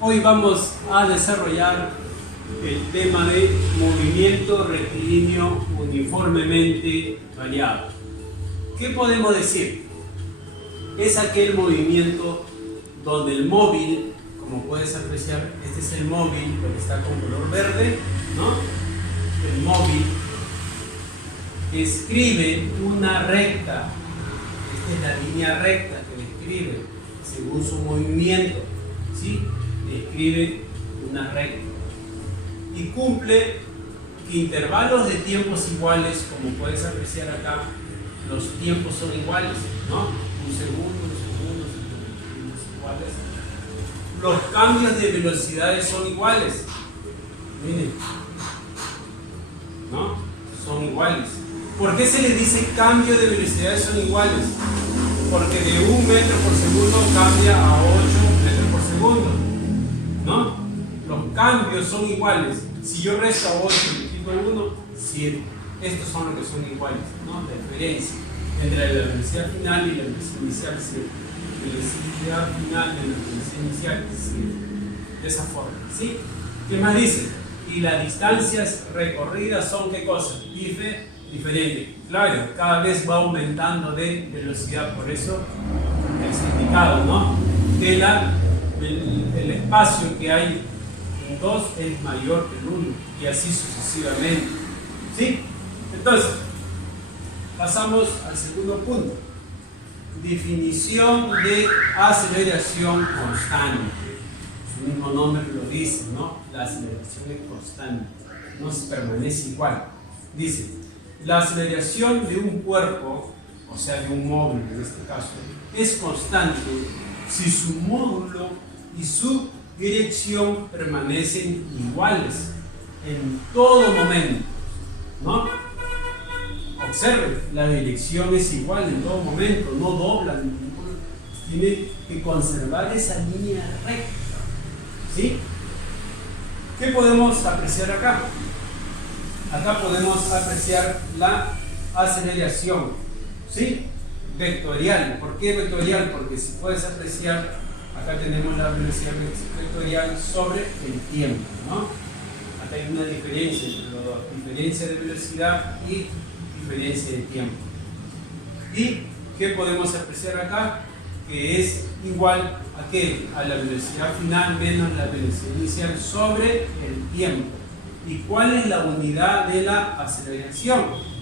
Hoy vamos a desarrollar el tema de movimiento rectilíneo uniformemente variado. ¿Qué podemos decir? Es aquel movimiento donde el móvil, como puedes apreciar, este es el móvil, lo que está con color verde, ¿no? El móvil escribe una recta. Esta es la línea recta que describe según su movimiento, ¿sí? Describe una recta y cumple intervalos de tiempos iguales, como puedes apreciar acá. Los tiempos son iguales, ¿no? Un segundo, iguales. Los cambios de velocidades son iguales, miren, ¿no? Son iguales. ¿Por qué se les dice cambio de velocidades son iguales? Porque de 1 metro por segundo cambia a 8 metros por segundo, ¿no? Los cambios son iguales. Si yo resto a 8 y le quito 1, 7. Estos son los que son iguales, ¿no? La diferencia entre la velocidad final y la velocidad inicial, 7. La velocidad final de la velocidad inicial, 7. De esa forma, ¿sí? ¿Qué más dice? Y las distancias recorridas son, ¿qué cosa? Diferente. Claro, cada vez va aumentando de velocidad, por eso el significado, ¿no? Que el espacio que hay en 2 es mayor que el 1 y así sucesivamente, ¿sí? Entonces, pasamos al segundo punto. Definición de aceleración constante. Su mismo nombre lo dice, ¿no? La aceleración es constante, no se permanece igual. Dice, la aceleración de un cuerpo, o sea, de un módulo en este caso, es constante si su módulo y su dirección permanecen iguales en todo momento, ¿no? Observe, la dirección es igual en todo momento, no dobla, tiene que conservar esa línea recta, ¿sí? ¿Qué podemos apreciar acá? Acá podemos apreciar la aceleración, ¿sí? Vectorial. ¿Por qué vectorial? Porque si puedes apreciar, acá tenemos la velocidad vectorial sobre el tiempo, ¿no? Acá hay una diferencia entre los dos, diferencia de velocidad y diferencia de tiempo. ¿Y qué podemos apreciar acá? Que es igual a ¿qué? A la velocidad final menos la velocidad inicial sobre el tiempo. ¿Y cuál es la unidad de la aceleración?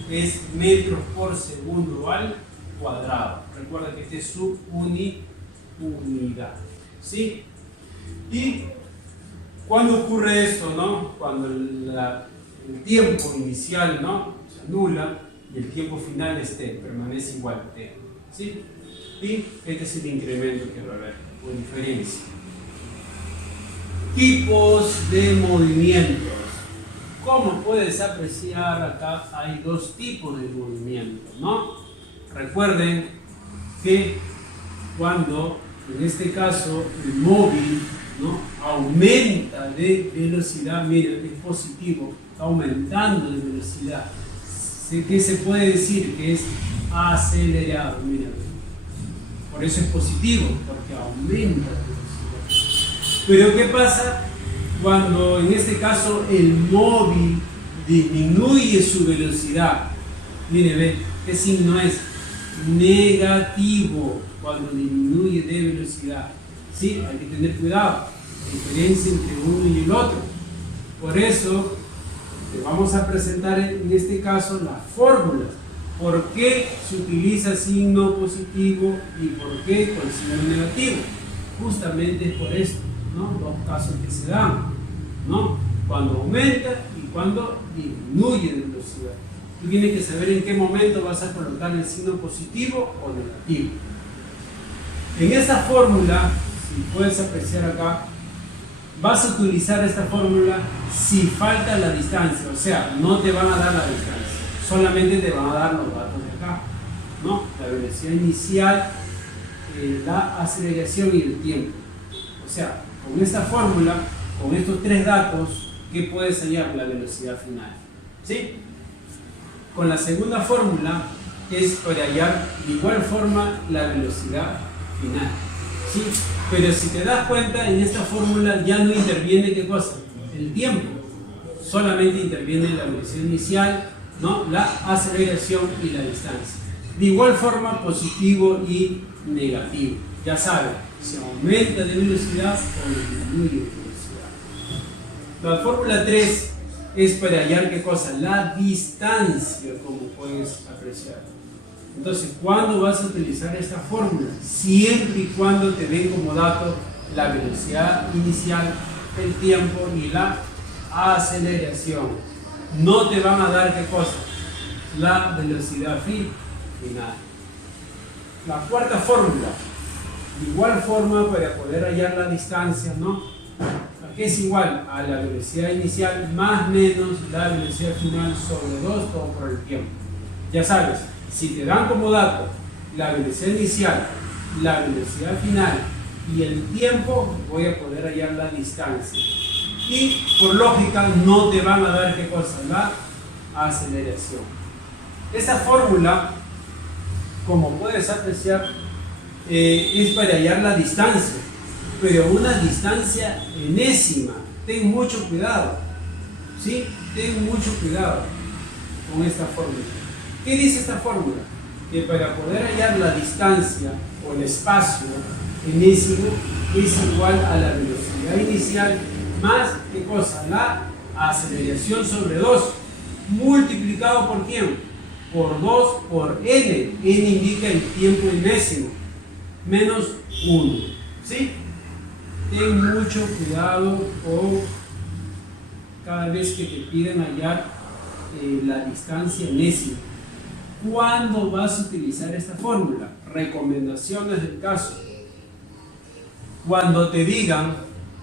Es metros por segundo al cuadrado. Recuerda que este es su unidad, ¿sí? ¿Y cuándo ocurre esto, no? Cuando el tiempo inicial, ¿no?, se anula y el tiempo final permanece igual, ¿sí? Y este es el incremento que va a haber, o diferencia. Tipos de movimientos. Como puedes apreciar acá, hay 2 tipos de movimiento, ¿no? Recuerden que cuando, en este caso, el móvil, ¿no?, aumenta de velocidad, miren, es positivo, está aumentando de velocidad. ¿Qué se puede decir? Que es acelerado, miren. Por eso es positivo, porque aumenta de velocidad. Pero ¿qué pasa cuando en este caso el móvil disminuye su velocidad? Mire, ve, ¿qué signo es? Negativo, cuando disminuye de velocidad. Sí, hay que tener cuidado, la diferencia entre uno y el otro. Por eso te vamos a presentar en este caso las fórmulas. ¿Por qué se utiliza signo positivo y por qué con signo negativo? Justamente es por esto, ¿no? 2 casos que se dan, ¿no? Cuando aumenta y cuando disminuye de velocidad. Tú tienes que saber en qué momento vas a colocar el signo positivo o negativo. En esta fórmula, si puedes apreciar acá, vas a utilizar esta fórmula si falta la distancia, o sea, no te van a dar la distancia, solamente te van a dar los datos de acá, ¿no? La velocidad inicial, la aceleración y el tiempo. O sea, con esta fórmula, con estos 3 datos, ¿qué puedes hallar? La velocidad final, ¿sí? Con la segunda fórmula es para hallar de igual forma la velocidad final. ¿sí? Pero si te das cuenta, en esta fórmula ya no interviene, ¿qué cosa? El tiempo. Solamente interviene la velocidad inicial, ¿no? La aceleración y la distancia. De igual forma, positivo y negativo. Ya saben, se aumenta de velocidad o disminuye de velocidad. La fórmula 3 es para hallar ¿qué cosa? La distancia, como puedes apreciar. Entonces, ¿cuándo vas a utilizar esta fórmula? Siempre y cuando te den como dato la velocidad inicial, el tiempo y la aceleración. No te van a dar ¿qué cosa? La velocidad final. La cuarta fórmula, de igual forma para poder hallar la distancia, ¿no? Aquí es igual a la velocidad inicial más menos la velocidad final sobre 2 todo por el tiempo. Ya sabes, si te dan como dato la velocidad inicial, la velocidad final y el tiempo, voy a poder hallar la distancia. Y por lógica no te van a dar ¿qué cosa? La aceleración. Esta fórmula, como puedes apreciar, es para hallar la distancia, pero una distancia enésima. Ten mucho cuidado, ¿sí? Ten mucho cuidado con esta fórmula. ¿Qué dice esta fórmula? Que para poder hallar la distancia o el espacio enésimo es igual a la velocidad inicial más, ¿qué cosa? La aceleración sobre 2, multiplicado por ¿quién? Por 2 por n. N indica el tiempo enésimo, menos 1. ¿Sí? Ten mucho cuidado con cada vez que te piden hallar la distancia enésima. ¿Cuándo vas a utilizar esta fórmula? Recomendaciones del caso. Cuando te digan,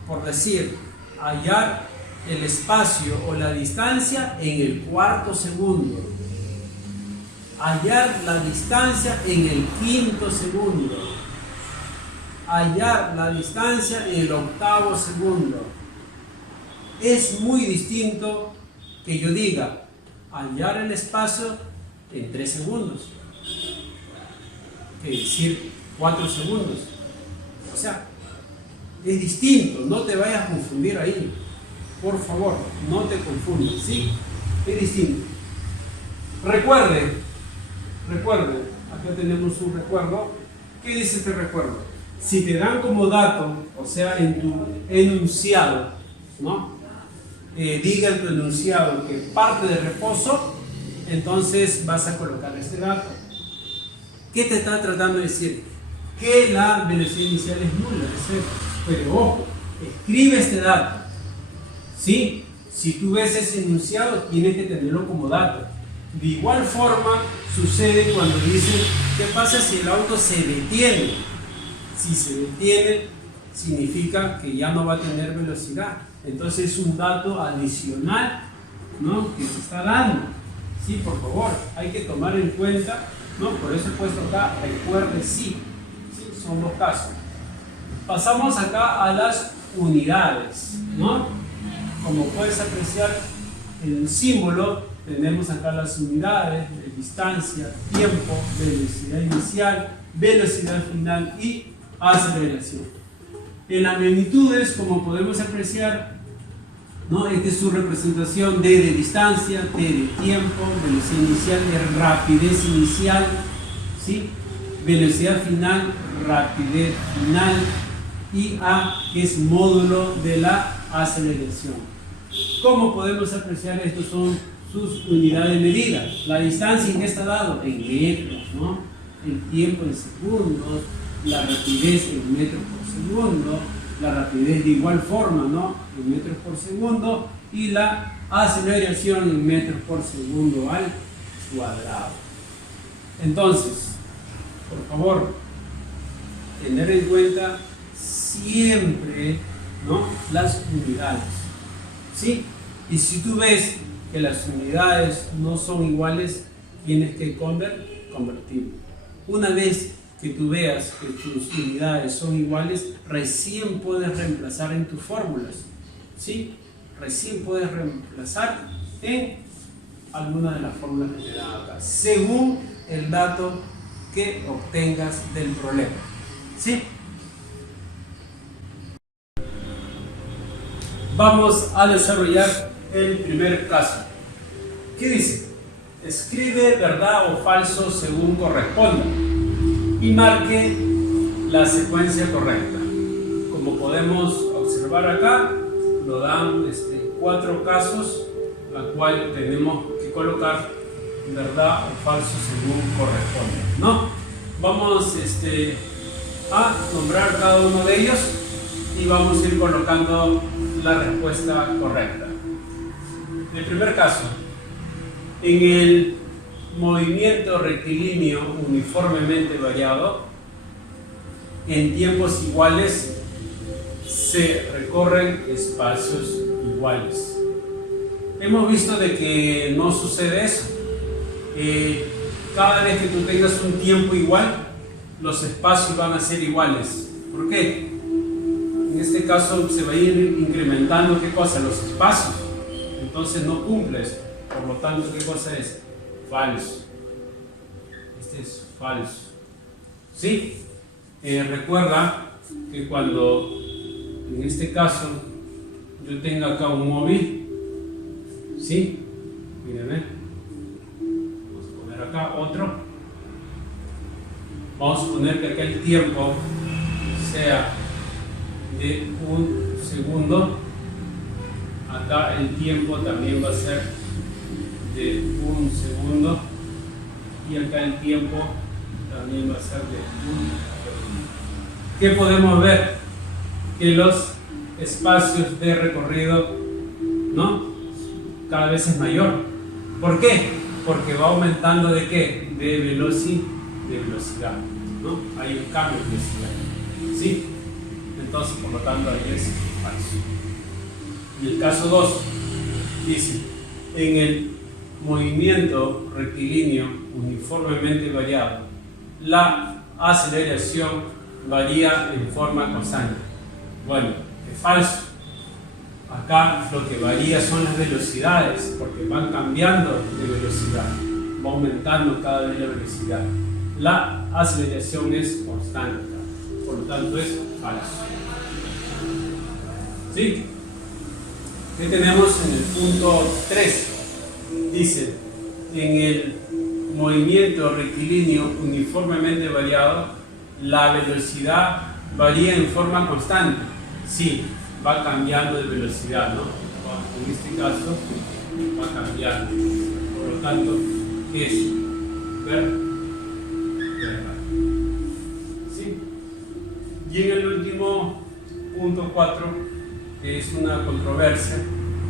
por decir, hallar el espacio o la distancia en el cuarto segundo, hallar la distancia en el quinto segundo, hallar la distancia en el octavo segundo. Es muy distinto que yo diga hallar el espacio en 3 segundos que decir 4 segundos. O sea, es distinto, no te vayas a confundir ahí. Por favor, no te confundas, ¿sí? Es distinto. Recuerde, acá tenemos un recuerdo. ¿Qué dice este recuerdo? Si te dan como dato, o sea, en tu enunciado, ¿no? Diga en tu enunciado que parte de reposo, entonces vas a colocar este dato. ¿Qué te está tratando de decir? Que la velocidad inicial es nula, es cero. Pero ojo, escribe este dato. ¿Sí? Si tú ves ese enunciado, tienes que tenerlo como dato. De igual forma, sucede cuando dicen, ¿qué pasa si el auto se detiene? Si se detiene, significa que ya no va a tener velocidad. Entonces es un dato adicional, ¿no? Que se está dando. Sí, por favor, hay que tomar en cuenta, ¿no? Por eso he puesto acá, recuerde sí. Sí, son 2 casos. Pasamos acá a las unidades, ¿no? Como puedes apreciar en el símbolo, tenemos acá las unidades de distancia, tiempo, velocidad inicial, velocidad final y aceleración. En las magnitudes, como podemos apreciar, ¿no? Esta es su representación: D de distancia, T de tiempo, velocidad inicial de rapidez inicial, ¿sí? Velocidad final, rapidez final, y A, que es módulo de la aceleración. ¿Cómo podemos apreciar? Estos son sus unidades de medida. La distancia, ¿en qué está dado? En metros, ¿no? El tiempo en segundos, la rapidez en metros por segundo, la rapidez de igual forma, ¿no? En metros por segundo, y la aceleración en metros por segundo al cuadrado. Entonces, por favor, tener en cuenta siempre, ¿no? Las unidades, ¿sí? Y si tú ves que las unidades no son iguales, tienes que convertir. Una vez que tú veas que tus unidades son iguales, recién puedes reemplazar en tus fórmulas, ¿sí? Recién puedes reemplazar en alguna de las fórmulas que te dan acá, según el dato que obtengas del problema, ¿sí? Vamos a desarrollar el primer caso. ¿Qué dice? Escribe verdad o falso según corresponda y marque la secuencia correcta. Como podemos observar acá, nos dan 4 casos, la cual tenemos que colocar verdad o falso según corresponda, ¿no? Vamos a nombrar cada uno de ellos y vamos a ir colocando la respuesta correcta. El primer caso, en el movimiento rectilíneo uniformemente variado, en tiempos iguales se recorren espacios iguales. Hemos visto de que no sucede eso. Cada vez que tú tengas un tiempo igual, los espacios van a ser iguales. ¿Por qué? En este caso se va a ir incrementando, ¿qué cosa? Los espacios. Entonces no cumple esto. Por lo tanto, ¿qué cosa es? Falso. Este es falso. ¿Sí? Recuerda que cuando, en este caso, yo tenga acá un móvil, ¿sí? Mírenme. Vamos a poner acá otro. Vamos a poner que acá el tiempo sea de 1 segundo. Acá el tiempo también va a ser de 1 segundo. Y acá el tiempo también va a ser de 1 segundo. ¿Qué podemos ver? Que los espacios de recorrido, ¿no?, cada vez es mayor. ¿Por qué? Porque va aumentando ¿de qué? De velocidad, ¿no? Hay un cambio de velocidad, ¿sí? Entonces, por lo tanto, ahí es falso. Y el caso 2 dice: en el movimiento rectilíneo uniformemente variado, la aceleración varía en forma constante. Bueno, es falso. Acá lo que varía son las velocidades, porque van cambiando de velocidad, va aumentando cada vez la velocidad. La aceleración es constante, por lo tanto es falso. ¿Sí? ¿Qué tenemos en el punto 3? Dice: en el movimiento rectilíneo uniformemente variado, la velocidad varía en forma constante. Sí, va cambiando de velocidad, ¿no? En este caso va cambiando. Por lo tanto, ¿qué es? Verdad. ¿Sí? Y en el último punto 4, que es una controversia,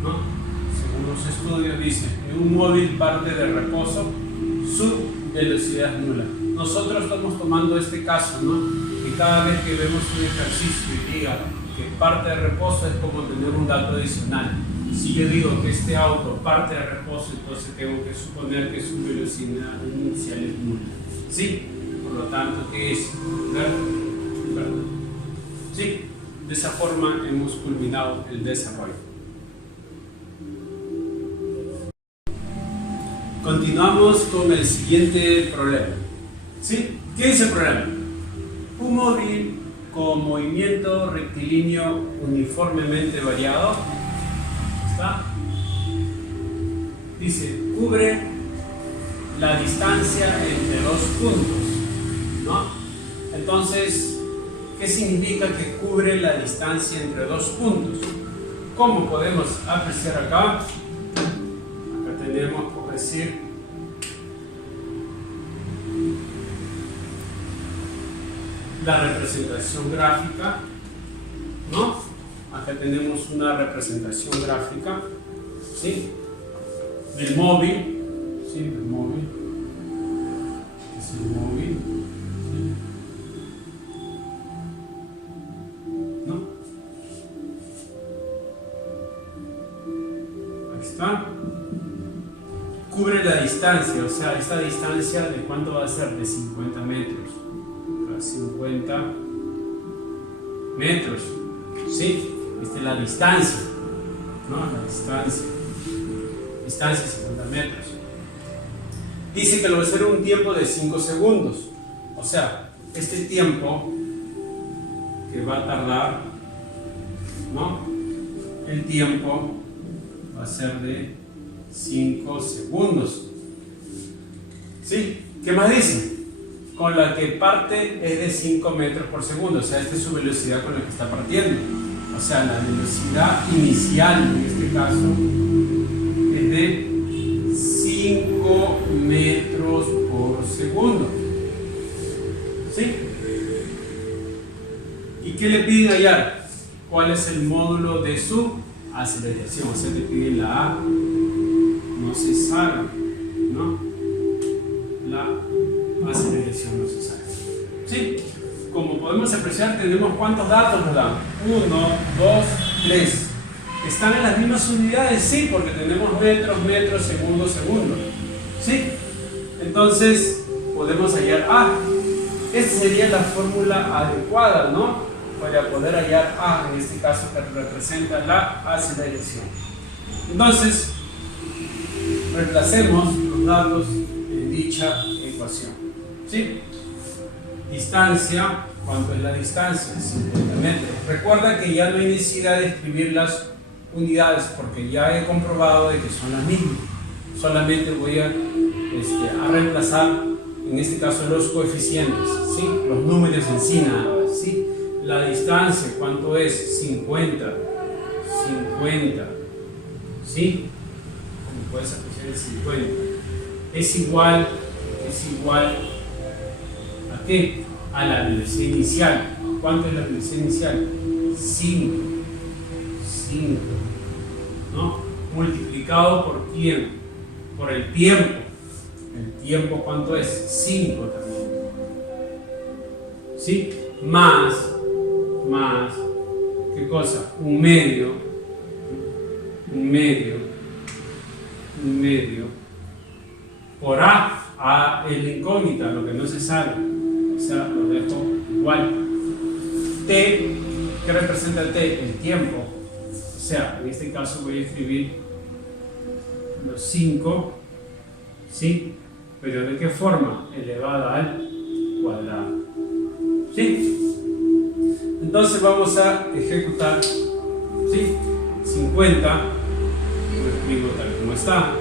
¿no? Según los estudios, dice: en un móvil parte de reposo, su velocidad es nula. Nosotros estamos tomando este caso, ¿no? Que cada vez que vemos un ejercicio y diga que parte de reposo, es como tener un dato adicional. Si yo digo que este auto parte de reposo, entonces tengo que suponer que su velocidad inicial es nula. ¿Sí? Por lo tanto, ¿qué es? ¿Verdad? ¿Sí? De esa forma hemos culminado el desarrollo. Continuamos con el siguiente problema. ¿Sí? ¿Qué dice el problema? Un móvil con movimiento rectilíneo uniformemente variado, ¿está? Dice: cubre la distancia entre 2 puntos, ¿no? Entonces, ¿qué significa que cubre la distancia entre 2 puntos? ¿Cómo podemos apreciar acá? Acá tenemos, por decir, la representación gráfica, ¿no? Acá tenemos una representación gráfica, ¿sí? Del móvil, ¿sí? Del móvil. Es el móvil, ¿sí? ¿No? Ahí está. Cubre la distancia, o sea, esta distancia, ¿de cuánto va a ser? De 50 metros. 50 metros, ¿sí? Esta es la distancia, ¿no? La distancia 50 metros. Dice que lo va a hacer un tiempo de 5 segundos, o sea, este tiempo que va a tardar, ¿no?, el tiempo va a ser de 5 segundos. ¿Sí? ¿Qué más dice? Con la que parte es de 5 metros por segundo, o sea, esta es su velocidad con la que está partiendo. O sea, la velocidad inicial en este caso es de 5 metros por segundo. ¿Sí? ¿Y qué le piden hallar? ¿Cuál es el módulo de su aceleración? O sea, le piden la A, no se sabe, ¿no? La aceleración no se sabe. ¿Sí? Como podemos apreciar, tenemos ¿cuántos datos nos dan? 1, 2, 3. ¿Están en las mismas unidades? Sí, porque tenemos metros, segundos. ¿Sí? Entonces, podemos hallar A. Esta sería la fórmula adecuada, ¿no? Para poder hallar A, en este caso que representa la aceleración. Entonces, reemplacemos los datos en dicha ecuación. ¿Sí? Distancia, ¿cuánto es la distancia? 50 metros. Recuerda que ya no hay necesidad de escribir las unidades porque ya he comprobado de que son las mismas. Solamente voy a reemplazar, en este caso, los coeficientes, ¿sí? Los números en sí nada más, ¿sí? La distancia, ¿cuánto es? 50. ¿Sí? Como puedes apreciar el 50. Es igual ¿a qué? A la velocidad inicial. ¿Cuánto es la velocidad inicial? 5, ¿no? Multiplicado por quién? Por el tiempo. ¿El tiempo cuánto es? 5 también. ¿Sí? Más, ¿qué cosa? Un medio por A es la incógnita, lo que no se sabe. O sea, lo dejo igual. T, ¿qué representa el T? El tiempo. O sea, en este caso voy a escribir los 5, ¿sí? Pero ¿de qué forma? Elevada al cuadrado. ¿Sí? Entonces vamos a ejecutar, ¿sí? 50, lo escribo tal como está.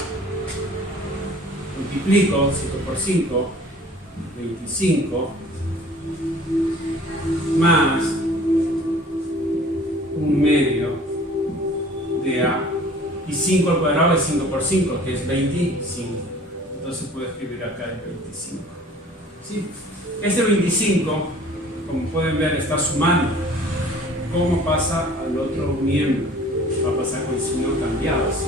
Multiplico 5 por 5, 25, más un medio de A, y 5 al cuadrado es 5 por 5, que es 25. Entonces puedo escribir acá el 25. ¿Sí? Este 25, como pueden ver, está sumando. ¿Cómo pasa al otro miembro? Va a pasar con el signo cambiado, ¿sí?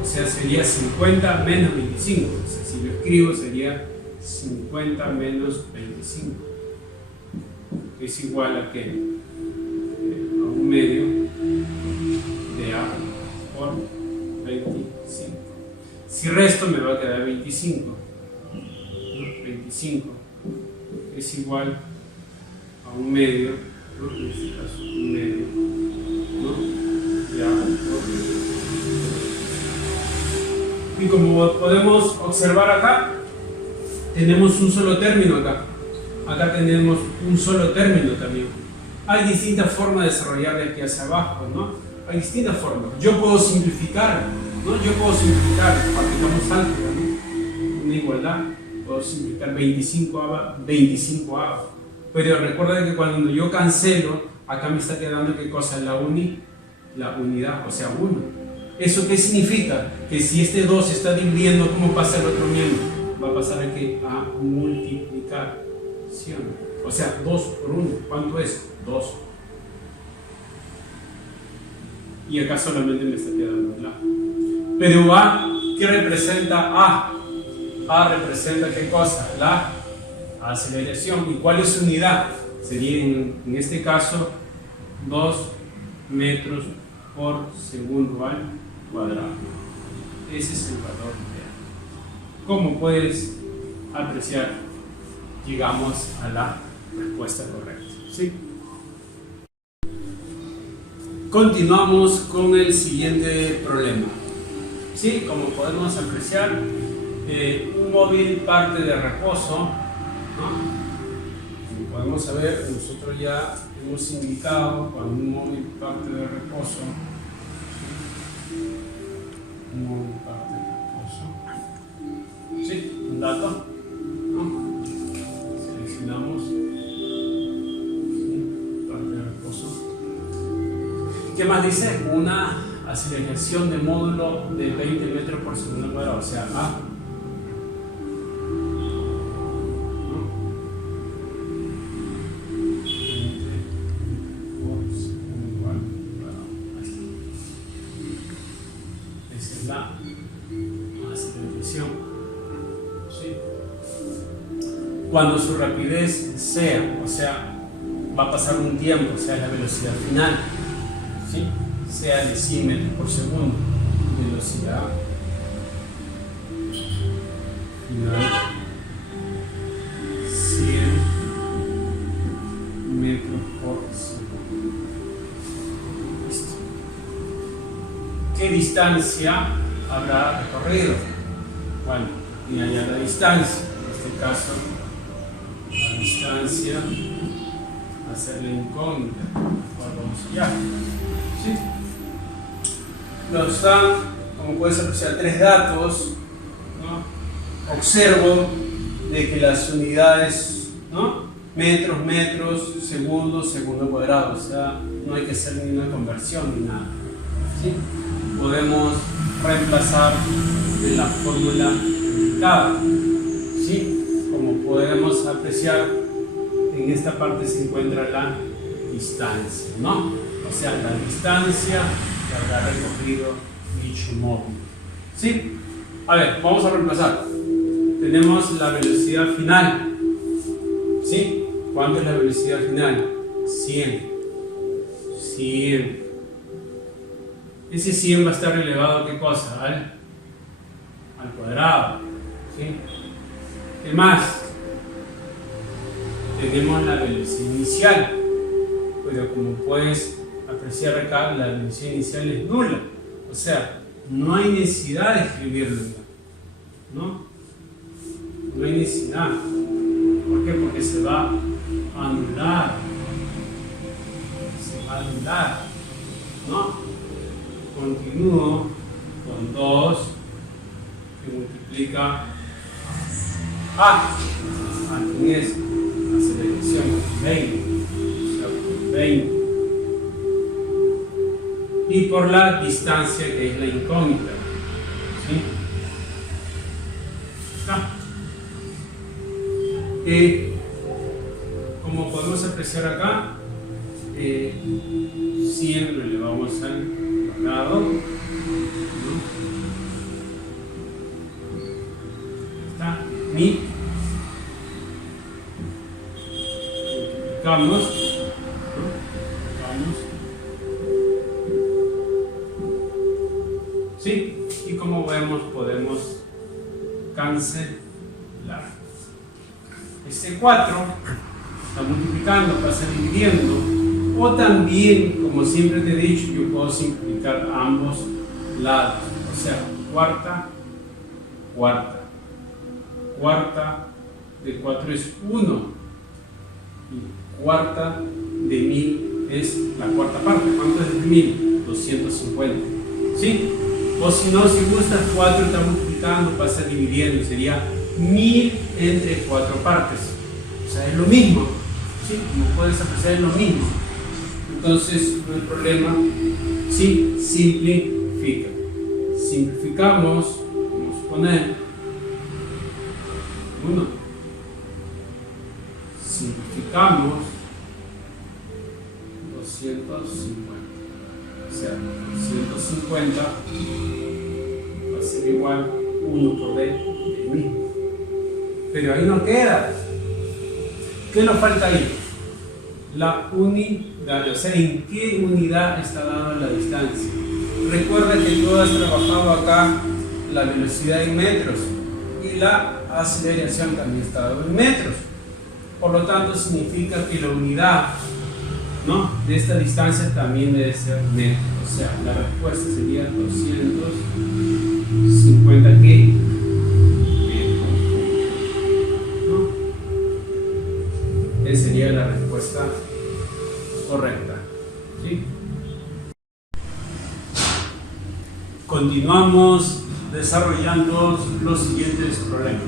O sea, sería 50 menos 25. O sea, si lo escribo sería 50 menos 25. Es igual a ¿qué? A un medio de A por 25. Si resto me va a quedar 25. 25 es igual a un medio, ¿no? En este caso, un medio, ¿no? De A por 25. Y como podemos observar acá, tenemos un solo término acá. Acá tenemos un solo término también. Hay distintas formas de desarrollar de aquí hacia abajo, ¿no? Hay distintas formas. Yo puedo simplificar, ¿no? Aplicamos álgebra, ¿no? Una igualdad. Puedo simplificar 25A. Pero recuerda que cuando yo cancelo, acá me está quedando ¿qué cosa? La unidad, o sea, 1. ¿Eso qué significa? Que si este 2 se está dividiendo, ¿cómo pasa el otro miembro? Va a pasar aquí a multiplicación. O sea, 2 por 1. ¿Cuánto es? 2. Y acá solamente me está quedando la. Pero A, ¿qué representa A? A representa ¿qué cosa? La aceleración. ¿Y cuál es su unidad? Sería en este caso 2 metros por segundo al cuadrado. Ese es el valor de A. Como puedes apreciar, llegamos a la respuesta correcta. ¿Sí? Continuamos con el siguiente problema. ¿Sí? Como podemos apreciar, un móvil parte de reposo, ¿no? Como podemos saber, nosotros ya hemos indicado cuando un móvil parte de reposo Módulo parte reposo. Sí, un dato, ¿no? Seleccionamos parte de reposo. ¿Qué más dice? Una aceleración de módulo de 20 metros por segundo cuadrado, o sea, A. Esa es la aceleración. ¿Sí? Cuando su rapidez sea, o sea, va a pasar un tiempo, o sea, la velocidad final, ¿sí? Sea de 100 metros por segundo, velocidad final 100 metros por segundo. Listo. ¿Qué distancia habrá recorrido? Bueno, y allá la distancia, en este caso la distancia va a ser la incógnita, vamos allá. ¿Sí? Nos dan, como puedes apreciar, 3 datos, ¿no? Observo de que las unidades, ¿no? Metros, segundo cuadrado, o sea, no hay que hacer ninguna conversión ni nada. ¿Sí? Podemos reemplazar de la fórmula indicada. ¿Sí? Como podemos apreciar, en esta parte se encuentra la distancia, ¿no? O sea, la distancia que habrá recorrido dicho módulo. ¿Sí? A ver, vamos a reemplazar. Tenemos la velocidad final. ¿Sí? ¿Cuánto es la velocidad final? 100. Ese 100 va a estar elevado a ¿qué cosa? Al cuadrado. ¿Sí? ¿Qué más? Tenemos la velocidad inicial. Pero como puedes apreciar acá, la velocidad inicial es nula. O sea, no hay necesidad de escribirlo. ¿No? No hay necesidad. ¿Por qué? Porque se va a anular. Se va a anular. ¿No? Continúo con 2 que multiplica A. Aquí es aceleración 20. 20 y por la distancia que es la incógnita. ¿Sí? ¿Está? Como podemos apreciar acá, 100 lo elevamos al cuadrado, ¿no? ¿Está? 1000 multiplicamos. ¿Sí? Y como vemos, podemos cancelar. Este 4 está multiplicando, pasa dividiendo. O también, como siempre te he dicho, yo puedo simplificar ambos lados. O sea, cuarta de 4 es 1. Y cuarta de 1000 es la cuarta parte. ¿Cuánto es de 1000? 250. ¿Sí? O si no, si gustas, 4 está multiplicando, pasa dividiendo, sería 1000 entre 4 partes. O sea, es lo mismo. ¿Sí? Como puedes apreciar, es lo mismo. Entonces, no hay problema. Sí, simplifica. Simplificamos, vamos a poner 1. Simplificamos 250. O sea, 150 va a ser igual 1 por D de 1000. Pero ahí no queda. ¿Qué nos falta ahí? La unidad, o sea, ¿en qué unidad está dada la distancia? Recuerda que tú has trabajado acá la velocidad en metros y la aceleración también está dada en metros. Por lo tanto, significa que la unidad, ¿no?, de esta distancia también debe ser metros. O sea, la respuesta sería 250 ¿qué? Esa sería la respuesta correcta. ¿Sí? continuamos desarrollando los siguientes problemas.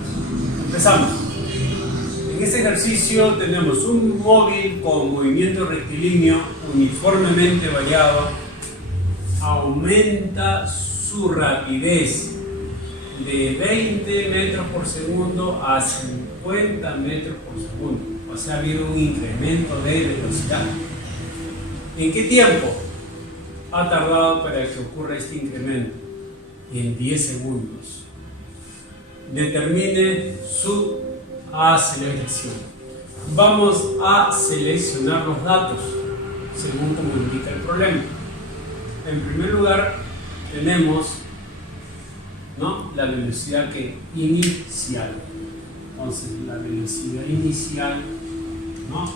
Empezamos. En este ejercicio tenemos un móvil con movimiento rectilíneo uniformemente variado. Aumenta su rapidez de 20 metros por segundo a 50 metros por segundo. O sea, ha habido un incremento de velocidad. ¿En qué tiempo ha tardado para que ocurra este incremento? En 10 segundos. Determine su aceleración. Vamos a seleccionar los datos según como indica el problema. En primer lugar tenemos, ¿no?, la velocidad inicial. Entonces la velocidad inicial, ¿no?,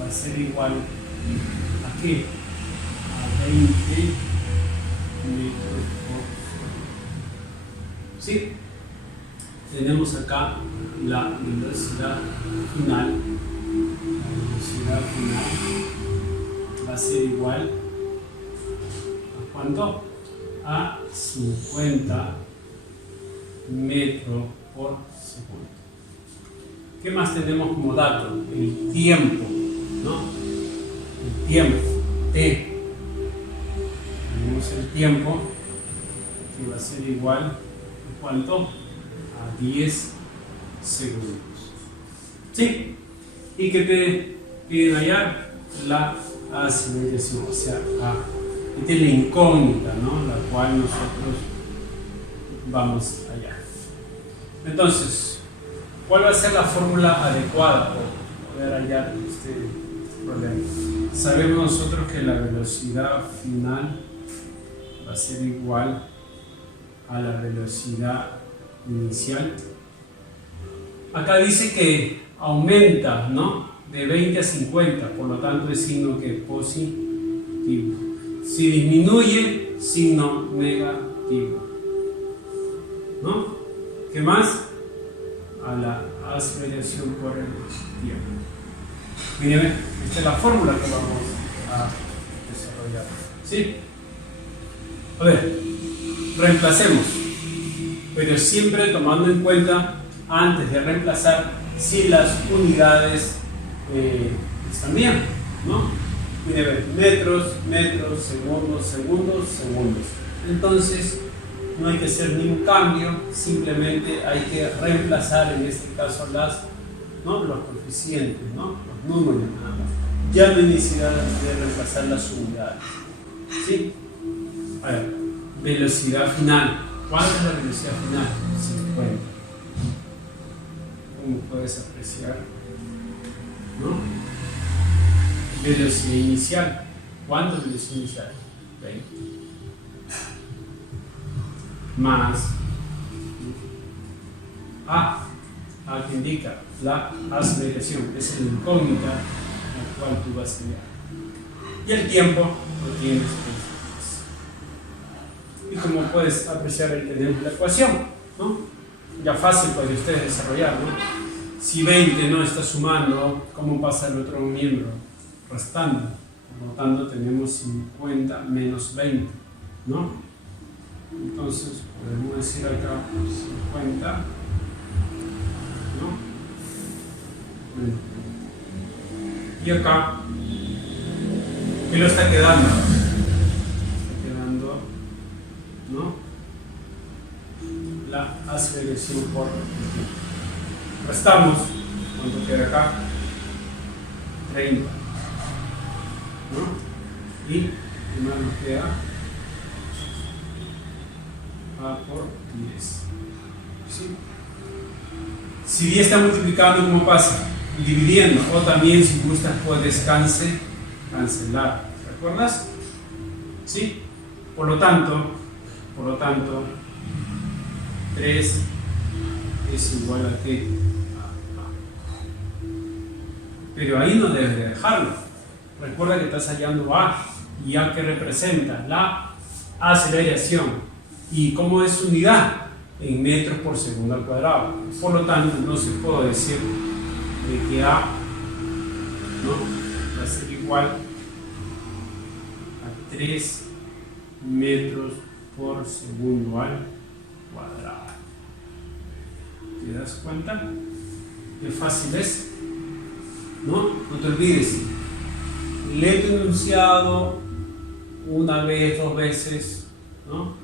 va a ser igual a ¿qué? A 20 metros por segundo. ¿Sí? Tenemos acá la velocidad final. La velocidad final va a ser igual a ¿cuánto? A 50 metros por segundo. ¿Qué más tenemos como dato? El tiempo, ¿no? El tiempo, T. Tenemos el tiempo que va a ser igual a ¿cuánto? A 10 segundos. ¿Sí? ¿Y qué te piden hallar? La aceleración, o sea, esta es la incógnita, ¿no?, la cual nosotros vamos a hallar. Entonces, ¿cuál va a ser la fórmula adecuada para poder hallar este problema? Sabemos nosotros que la velocidad final va a ser igual a la velocidad inicial. Acá dice que aumenta, ¿no?, de 20 a 50, por lo tanto es signo que positivo. Si disminuye, signo negativo, ¿no? ¿Qué más? A la aceleración por el tiempo. Miren, esta es la fórmula que vamos a desarrollar. ¿Sí? A ver, reemplacemos, pero siempre tomando en cuenta, antes de reemplazar, si las unidades están bien, ¿no? Miren, metros, segundos, segundos. Entonces, no hay que hacer ningún cambio, simplemente hay que reemplazar en este caso ¿no?, los coeficientes, ¿no?, los números nada más. Ya no hay necesidad de reemplazar las unidades. ¿Sí? A ver, velocidad final. ¿Cuál es la velocidad final? 50. ¿Cómo puedes apreciar? ¿No? Velocidad inicial. ¿Cuánto es velocidad inicial? 20. Más A que indica la aceleración, es la incógnita la cual tú vas a hallar. Y el tiempo lo tienes que. Y como puedes apreciar, ahí tenemos la ecuación, ¿no? Ya fácil para ustedes desarrollar, ¿no? Si 20 no está sumando, ¿cómo pasa el otro miembro? Restando. Por lo tanto, tenemos 50 menos 20, ¿no? Entonces, podemos decir acá 50, ¿no? Y acá, ¿qué lo está quedando? Está quedando, ¿no?, la aceleración por el tiempo. Restamos, ¿cuánto queda acá? 30, ¿no? Y más nos queda A por 10. ¿Sí? Si 10 está multiplicando, ¿cómo pasa? Dividiendo, o también si gustas puedes cancelar. ¿Recuerdas? ¿Sí? Por lo tanto, 3 es igual a ¿qué? Pero ahí no debes de dejarlo. Recuerda que estás hallando A, y A que representa la aceleración. ¿Y cómo es su unidad? En metros por segundo al cuadrado. Por lo tanto, no se puede decir de que A, ¿no?, va a ser igual a 3 metros por segundo al cuadrado. ¿Te das cuenta? Qué fácil es, ¿no? No te olvides, lee tu enunciado una vez, 2 veces, ¿no?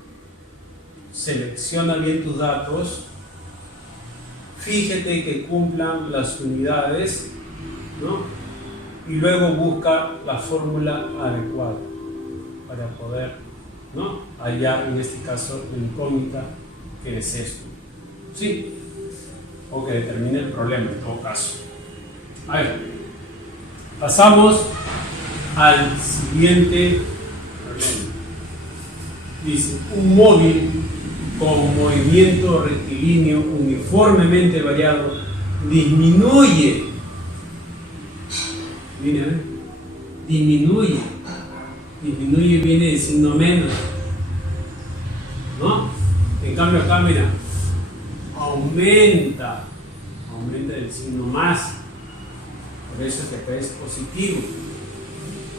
Selecciona bien tus datos, fíjate que cumplan las unidades, ¿no? Y luego busca la fórmula adecuada para poder, ¿no?, hallar en este caso la incógnita que es esto, ¿sí? O que determine el problema en todo caso. A ver, pasamos al siguiente problema. Dice, un móvil con movimiento rectilíneo uniformemente variado disminuye. Mira, disminuye viene diciendo menos, ¿no? En cambio acá, mira, aumenta el signo más, por eso que acá es positivo.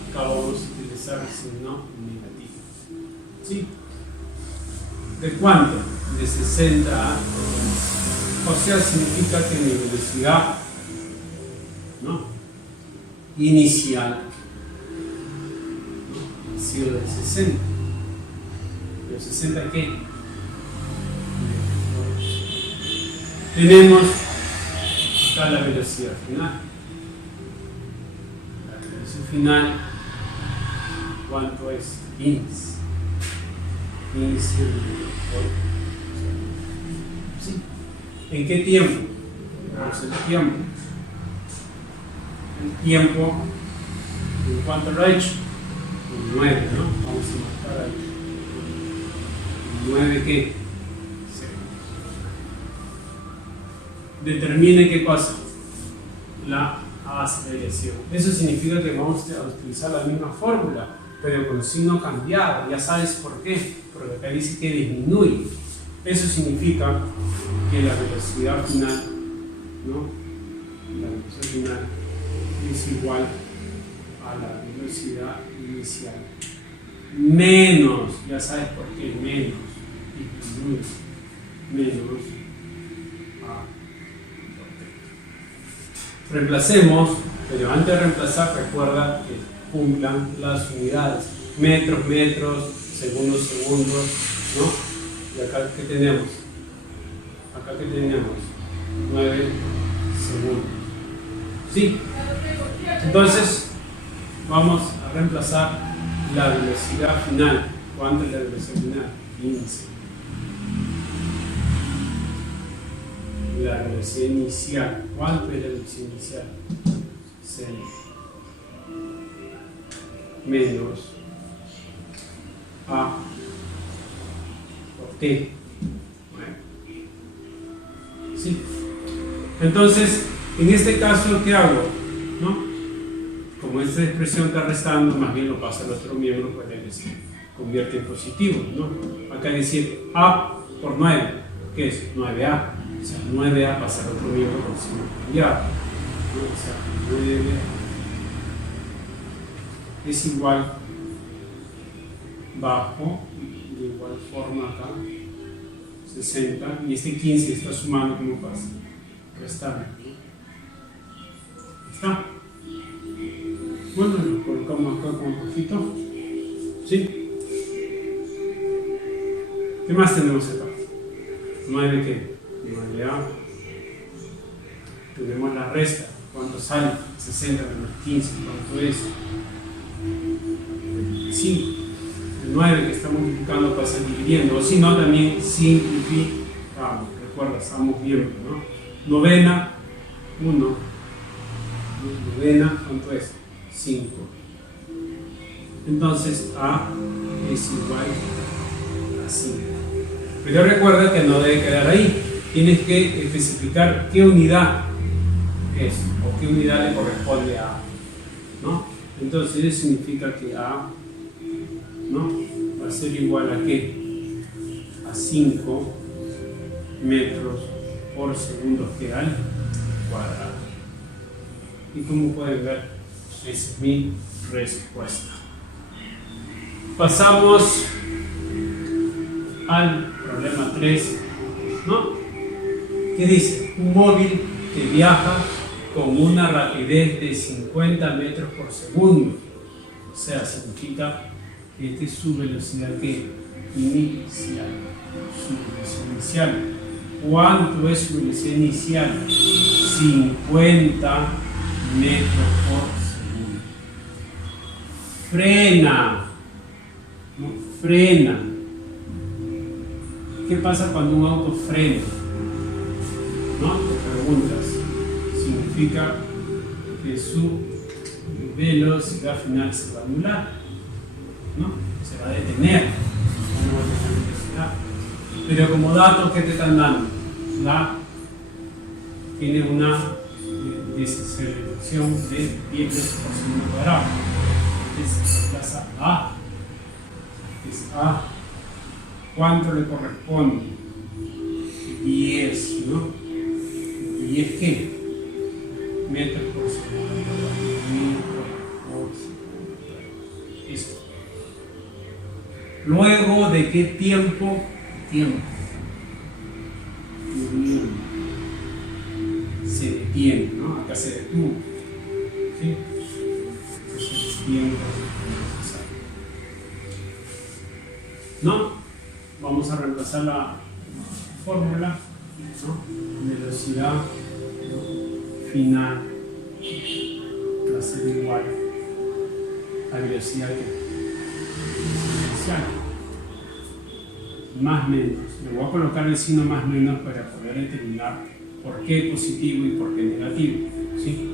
Acá vamos a utilizar el signo negativo, ¿sí? ¿De cuánto? De 60 a 90. O sea, significa que mi velocidad, ¿no?, inicial, ¿no?, ha sido de 60. ¿De 60 qué? Tenemos acá la velocidad final. La velocidad final, ¿cuánto es? 15. 15 ¿sí? ¿En qué tiempo? Pues el tiempo. El tiempo, ¿en cuánto lo ha hecho? 9, ¿no? Vamos a marcar ahí. 9 ¿qué? Determine qué pasa, la aceleración. Eso significa que vamos a utilizar la misma fórmula, pero con signo cambiado. Ya sabes por qué, porque acá dice que disminuye. Eso significa que la velocidad final, ¿no?, la velocidad final es igual a la velocidad inicial menos, ya sabes por qué, menos, disminuye, menos a. Reemplacemos, pero antes de reemplazar recuerda que cumplan las unidades, metros, segundos, ¿no? Y acá ¿qué tenemos? Acá ¿qué tenemos? 9 segundos, ¿sí? Entonces vamos a reemplazar la velocidad final. ¿Cuánto es la velocidad final? 15. La velocidad inicial. ¿Cuánto es la velocidad inicial? 6 menos A por T. ¿Sí? Entonces, en este caso, ¿qué hago? ¿No? Como esta expresión está restando, más bien lo pasa al otro miembro, pues se convierte en positivo, ¿no? Acá decir A por 9, ¿qué es? 9A. O sea, 9A pasa al otro miembro con signo cambiado, ¿no? O sea, 9 es igual bajo, de igual forma acá, 60, y este 15 está sumando, ¿cómo pasa? Restando, ¿no? ¿Está? Bueno, lo colocamos acá con un poquito, ¿sí? ¿Qué más tenemos acá? 9 ¿qué? 9A. Tenemos la resta. ¿Cuánto sale? 60 menos 15. ¿Cuánto es? 5. El 9 que está multiplicando pasa dividiendo. O si no, también simplificamos. Recuerda, estamos viendo, ¿no? Novena, 1. Novena, ¿cuánto es? 5. Entonces, A es igual a 5. Pero recuerda que no debe quedar ahí. Tienes que especificar qué unidad es o qué unidad le corresponde a A, ¿no? Entonces eso significa que A, ¿no?, va a ser igual a ¿qué? A 5 metros por segundo que al cuadrado. Y como pueden ver, esa es mi respuesta. Pasamos al problema 3, ¿no? ¿Qué dice? Un móvil que viaja con una rapidez de 50 metros por segundo. O sea, significa que esta es su velocidad inicial. Su velocidad inicial. ¿Cuánto es su velocidad inicial? 50 metros por segundo. Frena. ¿No? Frena. ¿Qué pasa cuando un auto frena? ¿No? Te preguntas. Significa que su velocidad final se va a anular, ¿no? Se va a detener. No va a tener velocidad. Pero como dato, ¿qué te están dando? Tiene una desaceleración de 10 metros por segundo cuadrado. Es plaza A. Es A. ¿Cuánto le corresponde? 10, ¿no? ¿10 qué? Metros por segundo. Metros por segundo. Eso. Luego de qué tiempo? Se detiene, ¿no? Acá se detuvo. ¿Sí? Entonces el tiempo necesario. ¿No? Vamos a reemplazar la fórmula, ¿no? Velocidad final va a ser igual a velocidad inicial. Más menos. Le voy a colocar el signo más menos para poder determinar por qué positivo y por qué negativo. ¿Sí?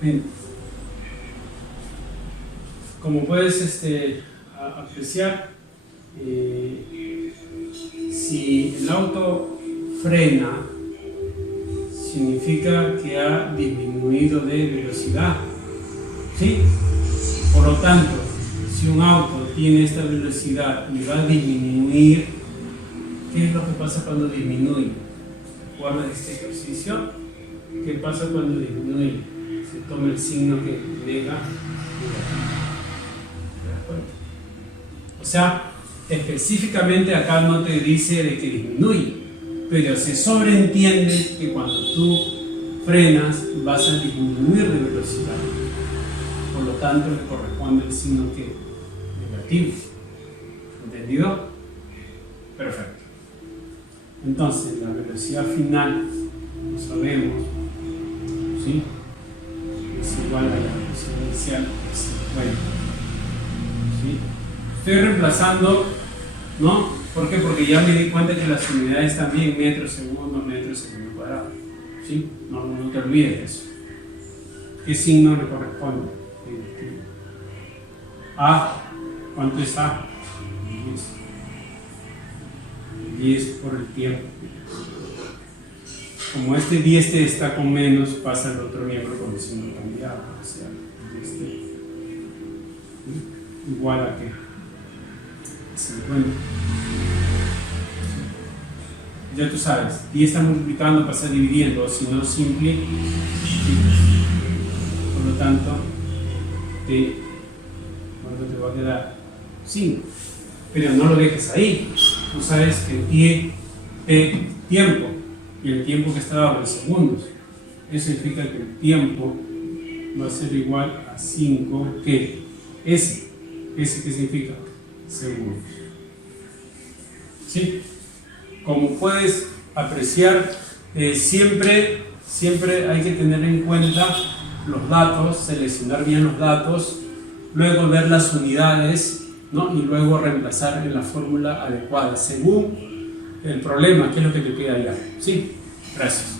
Bien. Como puedes apreciar, si el auto frena, significa que ha disminuido de velocidad. ¿Sí? Por lo tanto, si un auto tiene esta velocidad y va a disminuir, ¿qué es lo que pasa cuando disminuye? ¿Recuerdas este ejercicio? ¿Qué pasa cuando disminuye? Se toma el signo que nega. ¿Te das cuenta? O sea, específicamente acá no te dice de que disminuye, pero se sobreentiende que cuando tú frenas vas a disminuir de velocidad. Por lo tanto, le corresponde el signo que negativo. ¿Entendido? Perfecto. Entonces, la velocidad final, lo sabemos, ¿sí? Es igual a la velocidad inicial de 50. ¿Sí? Estoy reemplazando, ¿no? ¿Por qué? Porque ya me di cuenta que las unidades también metros segundo cuadrado. ¿Sí? No te olvides de eso. ¿Qué signo le corresponde? A, ¿cuánto es A? 10 por el tiempo. Como este 10 está con menos, pasa al otro miembro con el signo cambiado. O sea, igual a que 50. Ya tú sabes, 10 está multiplicando, pasa dividiendo, o si no, simple. Por lo tanto, ¿cuánto te va a quedar? 5. Pero no lo dejes ahí. Tú sabes que tiempo, y el tiempo que está dado en segundos, eso significa que el tiempo va a ser igual a 5, ¿qué? ¿Qué significa? Segundos. ¿Sí? Como puedes apreciar, siempre hay que tener en cuenta los datos, seleccionar bien los datos, luego ver las unidades, ¿no? Y luego reemplazar en la fórmula adecuada según el problema, que es lo que te queda allá. ¿Sí? Gracias.